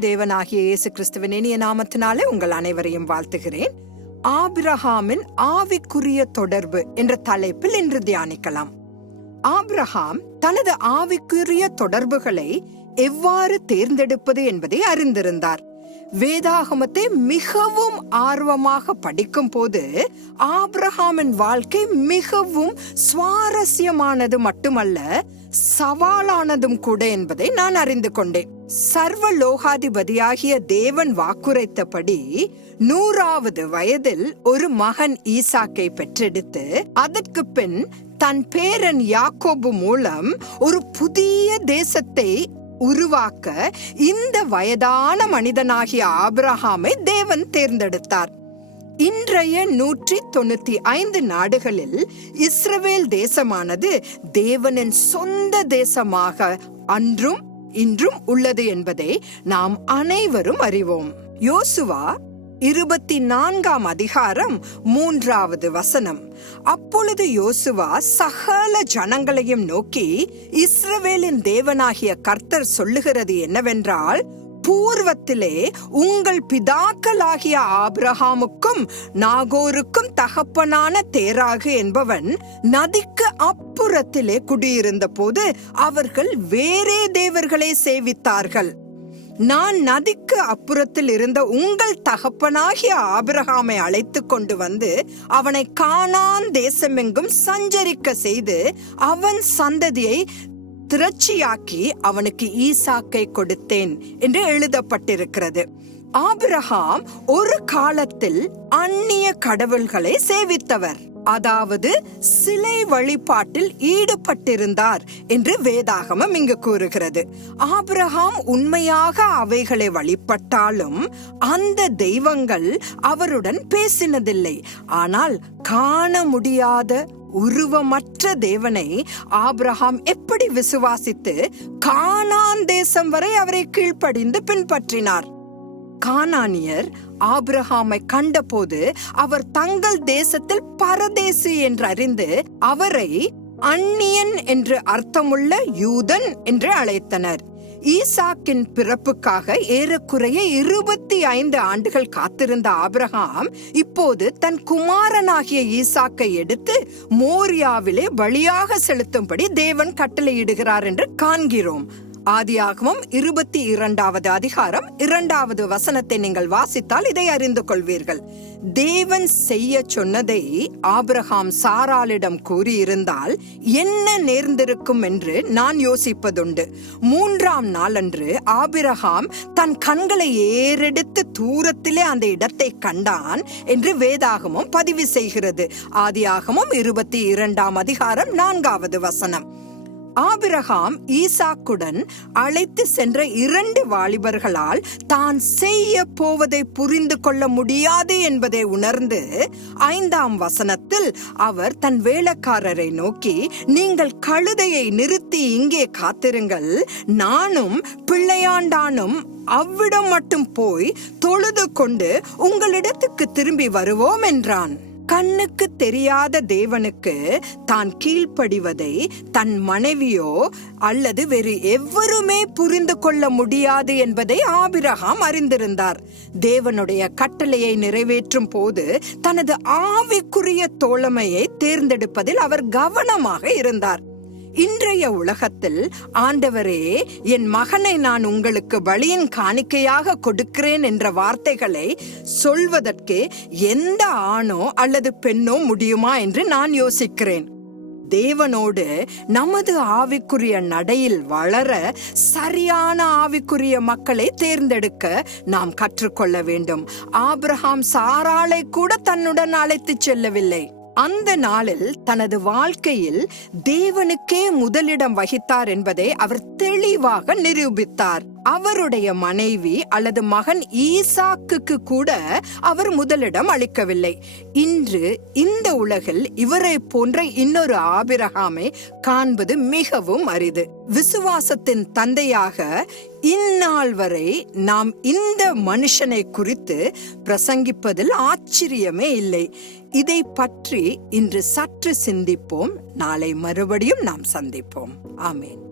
தேவனாகிய இயேசு கிறிஸ்துவின் இனிய நாமத்தினாலே உங்கள் அனைவரையும் வாழ்த்துகிறேன். ஆபிரஹாமின் ஆவிக்குரிய தொடர்பு என்ற தலைப்பில் இன்று தியானிக்கலாம். ஆபிரஹாம் தனது ஆவிக்குரிய தொடர்புகளை எவ்வாறு தேர்ந்தெடுப்பது என்பதை அறிந்திருந்தார். வேதாகமத்தை மிகவும் ஆர்வமாக படிக்கும் போது ஆப்ரஹாமின் வாழ்க்கை மிகவும் சுவாரஸ்யமானது மட்டுமல்ல சவாலானதும் கூட என்பதை நான் அறிந்து கொண்டேன். சர்வ லோகாதிபதியாகிய தேவன் வாக்குரைத்தபடி நூறாவது வயதில் ஒரு மகன் ஈசாக்கை பெற்றெடுத்து அதற்கு பின் தன் பேரன் யாக்கோபு மூலம் ஒரு புதிய தேசத்தை உருவாக்க இந்த வயதான மனிதனாகிய ஆபிரஹாமை தேவன் தேர்ந்தெடுத்தார். இன்றைய நூற்றி தொண்ணூத்தி ஐந்து நாடுகளில் இஸ்ரவேல் தேசமானது தேவனின் சொந்த தேசமாக அன்றும் இன்றும் உள்ளது என்பதை நாம் அனைவரும் அறிவோம். யோசுவா இருபத்தி நான்காம் அதிகாரம் மூன்றாவது வசனம். அப்பொழுது யோசுவா சகல ஜனங்களையும் நோக்கி இஸ்ரவேலின் தேவனாகிய கர்த்தர் சொல்லுகிறது என்னவென்றால் பூர்வத்திலே உங்கள் பிதாக்களாகிய ஆபிரஹாமுக்கும் நாகோருக்கும் தகப்பனான தேராகு என்பவன் நதிக்கு அப்புறத்திலே குடியிருந்த போது அவர்கள் வேறே தேவர்களை சேவித்தார்கள். நான் நதிக்கு அப்புறத்தில் இருந்த உங்கள் தகப்பனாகிய ஆபிரகாமை அழைத்து கொண்டு வந்து அவனை காணான் தேசமெங்கும் சஞ்சரிக்க செய்து அவன் சந்ததியை திரட்சியாக்கி அவனுக்கு ஈசாக்கை கொடுத்தேன் என்று எழுதப்பட்டிருக்கிறது. ஆபிரஹாம் ஒரு காலத்தில் அந்நிய கடவுள்களை சேவித்தவர். அதாவது சிலை வழிபாட்டில் ஈடுபட்டிருந்தார் என்று வேதாகமம் இங்கு கூறுகிறது. ஆபிரஹாம் உண்மையாக அவைகளை வழிபட்டாலும் அந்த தெய்வங்கள் அவருடன் பேசினதில்லை. ஆனால் காண முடியாத உருவமற்ற தேவனை ஆபிரகாம் எப்படி விசுவாசித்து கானான் தேசம் வரை அவரை கீழ்ப்படிந்து பின்பற்றினார். கானானியர் ஆப்ரஹாமை கண்டபோது அவர் தங்கள் தேசத்தில் பரதேசி என்று அறிந்து அவரை அந்நியன் என்று அர்த்தமுள்ள யூதன் என்று அழைத்தனர். ஈசாக்கின் பிறப்புக்காக ஏறக்குறைய இருபத்தி ஐந்து ஆண்டுகள் காத்திருந்த ஆபிரகாம் இப்போது தன் குமாரனாகிய ஈசாக்கை எடுத்து மோரியாவிலே பலியாக செலுத்தும்படி தேவன் கட்டளையிடுகிறார் என்று காண்கிறோம். ஆதியாகமும் இருபத்தி இரண்டாவது அதிகாரம் இரண்டாவது வசனத்தை நீங்கள் வாசித்தால் இதை அறிந்து கொள்வீர்கள். தேவன் செய்ய சொன்னதை ஆபிரகாம் சாராளிடம் கூறியிருந்தால் என்ன நேர்ந்திருக்கும் என்று நான் யோசிப்பதுண்டு. மூன்றாம் நாளன்று ஆபிரகாம் தன் கண்களை ஏறெடுத்து தூரத்திலே அந்த இடத்தை கண்டான் என்று வேதாகமும் பதிவு செய்கிறது. ஆதியாகமும் இருபத்தி இரண்டாம் அதிகாரம் நான்காவது வசனம். ஆபிரகாம் ஈசாக்குடன் அழைத்து சென்ற இரண்டு வாலிபர்களால் தான் செய்ய போவதை புரிந்து கொள்ள முடியாது என்பதை உணர்ந்து ஐந்தாம் வசனத்தில் அவர் தன் வேலைக்காரரை நோக்கி நீங்கள் கழுதையை நிறுத்தி இங்கே காத்திருங்கள். நானும் பிள்ளையாண்டானும் அவ்விடம் மட்டும் போய் தொழுது கொண்டு உங்களிடத்துக்கு திரும்பி வருவோம் என்றான். கண்ணுக்கு தெரியாத தேவனுக்கு தான் கீழ்ப்படிவதை தன் மனைவியோ அல்லது வேறு எவருமே புரிந்து கொள்ள முடியாது என்பதை ஆபிரகாம் அறிந்திருந்தார். தேவனுடைய கட்டளையை நிறைவேற்றும் போது தனது ஆவிக்குரிய தோழமையை தேர்ந்தெடுப்பதில் அவர் கவனமாக இருந்தார். இன்றைய உலகத்தில் ஆண்டவரே என் மகனை நான் உங்களுக்கு பலியின் காணிக்கையாக கொடுக்கிறேன் என்ற வார்த்தைகளை சொல்வதற்கு எந்த ஆணோ அல்லது பெண்ணோ முடியுமா என்று நான் யோசிக்கிறேன். தேவனோடு நமது ஆவிக்குரிய நடையில் வளர சரியான ஆவிக்குரிய மக்களை தேர்ந்தெடுக்க நாம் கற்றுக்கொள்ள வேண்டும். ஆப்ரஹாம் சாராளை கூட தன்னுடன் அழைத்துச் செல்லவில்லை. அந்த நாளில் தனது வாழ்க்கையில் தேவனுக்கே முதலிடம் வகித்தார் என்பதை அவர் தெளிவாக நிரூபித்தார். அவருடைய மனைவி அல்லது மகன் ஈசாக்குக்கு கூட அவர் முதலிடம் அளிக்கவில்லை. இன்று இந்த உலகில் இவரை போன்ற இன்னொரு ஆபிரகாமை காண்பது மிகவும் அரிது. விசுவாசத்தின் தந்தையாக இந்நாள் வரை நாம் இந்த மனுஷனை குறித்து பிரசங்கிப்பதில் ஆச்சரியமே இல்லை. இதை பற்றி இன்று சற்று சிந்திப்போம். நாளை மறுபடியும் நாம் சந்திப்போம். ஆமேன்.